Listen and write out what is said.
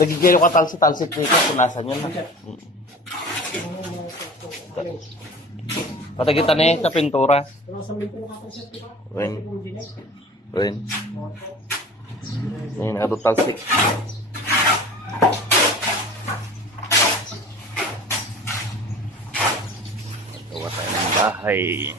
Nagigilo ka talsit dito, punasan yun. Patagitan sa pintura. Wen. Ini ada talsit. Gawa tayo ng bahay.